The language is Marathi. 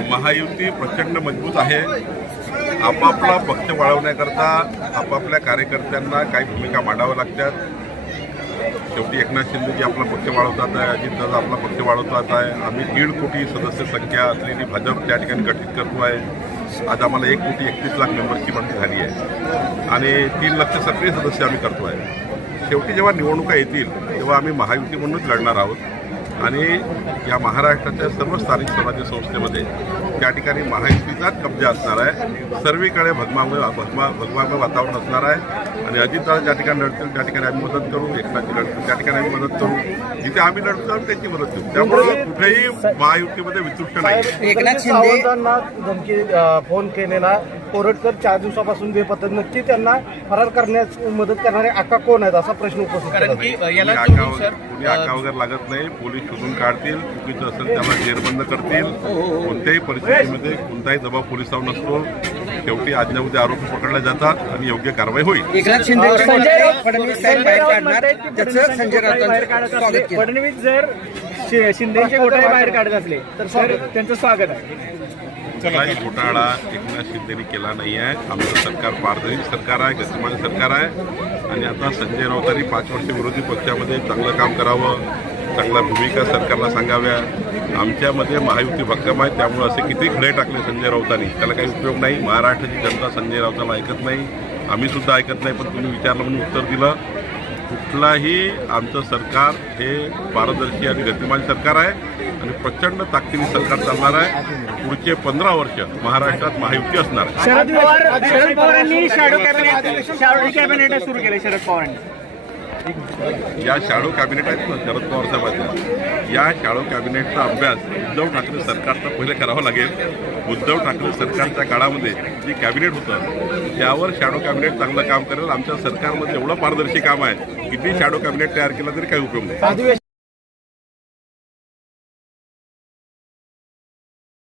महायुती प्रचंड मजबूत आहे. आपापला पक्ष वाढवण्याकरता आपापल्या कार्यकर्त्यांना काही भूमिका मांडाव्या लागतात. शेवटी एकनाथ शिंदेजी आपला पक्ष वाढवतात आहे अजितदादा आपला पक्ष वाढवतात आहे. आम्ही दीड कोटी सदस्य संख्या असलेली भाजप त्या ठिकाणी गठीत करतो आहे. आज आम्हाला एक कोटी एकतीस लाख मेंबरची मागणी झाली आहे. आणि तीन लक्ष सक्रिय सदस्य आम्ही करतो आहे. शेवटी जेव्हा निवडणुका येतील तेव्हा आम्ही महायुती म्हणूनच लढणार आहोत. आणि या महाराष्ट्राच्या सर्व स्थानिक स्वराज्य संस्थेमध्ये त्या ठिकाणी महायुतीचाच कब्जा असणार आहे. सर्वीकडे भगमामय भगमा भगमामय वातावरण असणार आहे. आणि अजितदादा ज्या ठिकाणी लढतील त्या ठिकाणी आम्ही मदत करू. एकनाथजी लढतील त्या ठिकाणी आम्ही मदत करू. जिथे आम्ही लढतो आम्ही त्यांची मदत करू. त्यामुळे कुठेही महायुतीमध्ये वितृष्ट नाही एकनाथ शिंदे- धमकी फोन केलेला. कोरटकर चार दिवसापासून बेपत्ता नक्की त्यांना फरार करण्यास मदत करणारे आका कोण आहेत असा प्रश्न उपस्थित कारण केला. की याला कोणी आका सर कोणी आका वगैरे लागत नाही पोलीस शोधून काढतील चुकीचं असेल त्याला जेरबंद करतील. कोणत्याही परिस्थितीमध्ये कोणताही दबाव पोलिसावर नसतो. शेवटी आज उद्या आरोपी पकडले जातात आणि योग्य कारवाई होईल. एकनाथ शिंदे फडणवीस साहेब बाहेर काढणार. त्याचं संजय राऊतांचं स्वागत केलं. फडणवीस जर शि- शिंदेचे घोटाळे बाहेर काढत असले तर त्यांचं स्वागत आहे. कुठलाही घोटाळा एकनाथ शिंदेने केला नाही आहे. आमचं सरकार पारदर्शी सरकार आहे गतिमान सरकार आहे. आणि आता संजय राऊतांनी पाच वर्ष विरोधी पक्षामध्ये चांगलं काम करावं चांगल्या भूमिका सरकारला सांगाव्या. आमच्यामध्ये महायुती भक्कम आहे त्यामुळे असे किती खडे टाकले संजय राऊतांनी. त्याला काही उपयोग नाही. महाराष्ट्राची जनता संजय राऊतांना ऐकत नाही. आम्ही सुद्धा ऐकत नाही पण तुम्ही विचारलं म्हणून उत्तर दिलं. कुठलाही आमचं सरकार हे पारदर्शी आणि गतिमान सरकार आहे. आणि प्रचंड ताकदीने सरकार चालणार आहे. पुढचे पंधरा वर्ष महाराष्ट्रात महायुती असणार आहे. शरद पवार शरद पवारांनी शॅडो कॅबिनेट शॅडो कॅबिनेट सुरू केले शरद पवारांनी. या शाडो कॅबिनेट आहेत ना शरद पवार साहेबांचा या शाडो कॅबिनेटचा अभ्यास उद्धव ठाकरे सरकारचा पहिले करावा लागेल. उद्धव ठाकरे सरकारच्या काळामध्ये जे कॅबिनेट होतं त्यावर शॅडो कॅबिनेट चांगलं काम करेल. आमच्या सरकारमध्ये एवढं पारदर्शी काम आहे किती शॅडो कॅबिनेट तयार केलं तरी काही उपयोग नाही.